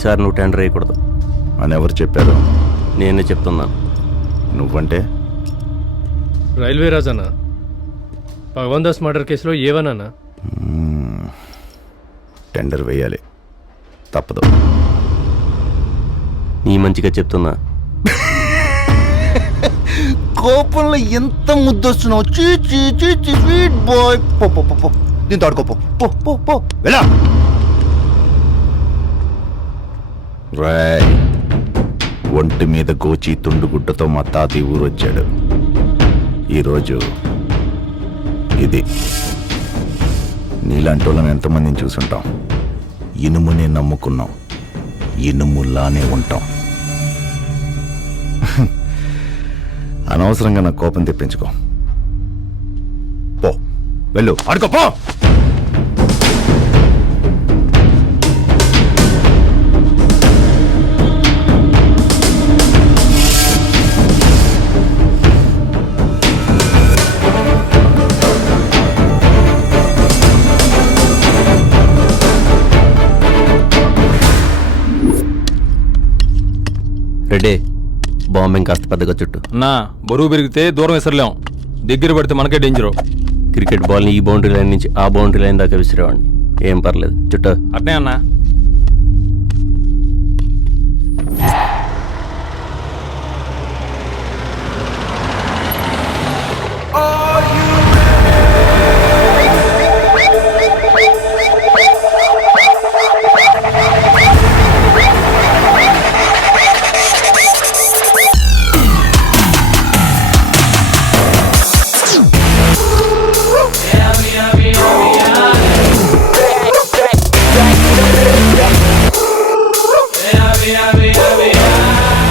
ఈసారి నువ్వు టెండర్ వేయకూడదు అని ఎవరు చెప్పారు? నేనే చెప్తున్నాను. నువ్వంటే? రైల్వే రాజన్నా, భగవాన్ దాస్ మర్డర్ కేసులో ఏవన్నా టెండర్ వేయాలి, తప్పదు. నీ మంచిగా చెప్తున్నా. కోపంలో ఎంత ముద్దొస్తున్నావు? Sweet boy. పో పో పో పో, దీంతో ఆడుకోపో. పో పో పో, వెళ్ళా. రాయ్, ఒంటి మీద గోచి తుండుగుడ్డతో మా తాతయ్య ఊరొచ్చాడు. ఈరోజు ఇది. నీలాంటి వాళ్ళని ఎంతమందిని చూసుంటాం. ఇనుమునే నమ్ముకున్నాం, ఇనుములానే ఉంటాం. అనవసరంగా నాకు కోపం తెప్పించుకో. పో, వెళ్ళు, ఆడుకో పో. రెడ్డి, బాంబింగ్ కాస్త పెద్దగా చుట్టూ. నా బరువు పెరిగితే దూరం విసరలేం, దగ్గర పడితే మనకే డేంజరు. క్రికెట్ బాల్ని ఈ బౌండరీ లైన్ నుంచి ఆ బౌండరీ లైన్ దాకా విసిరేవాడిని. ఏం పర్లేదు, చుట్టూ. అట్నే అన్నా.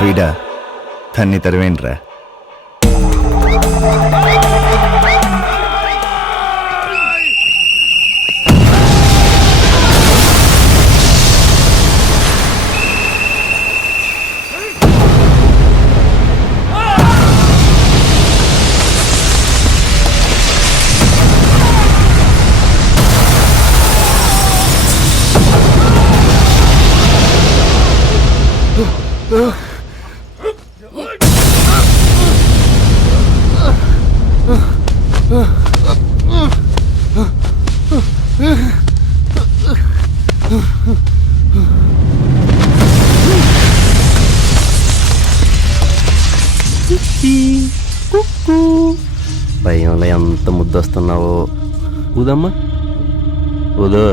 వీడా తన్ని తరివేంట్రా? భయంలో ఎంత ముద్దొస్తున్నావో. ఊదమ్మా, ఊదు.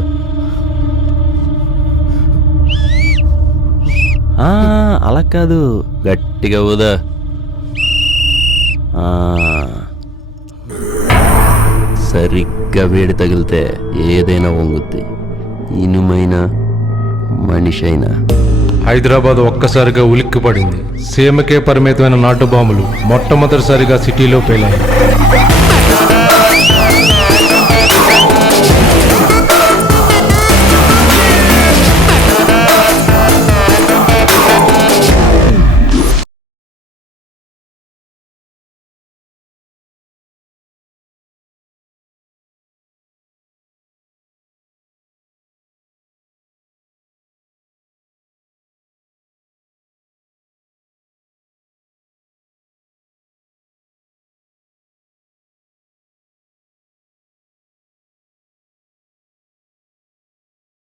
అలా కాదు, గట్టిగా ఊదా. సరిగ్గా వేడి తగిలితే ఏదైనా వంగుద్ది, ఇనుమైన మనిషి అయినా. హైదరాబాద్ ఒక్కసారిగా ఉలిక్కిపడింది. సీమకే పరిమితమైన నాటు బాంబులు మొట్టమొదటిసారిగా సిటీలో పేలాయి.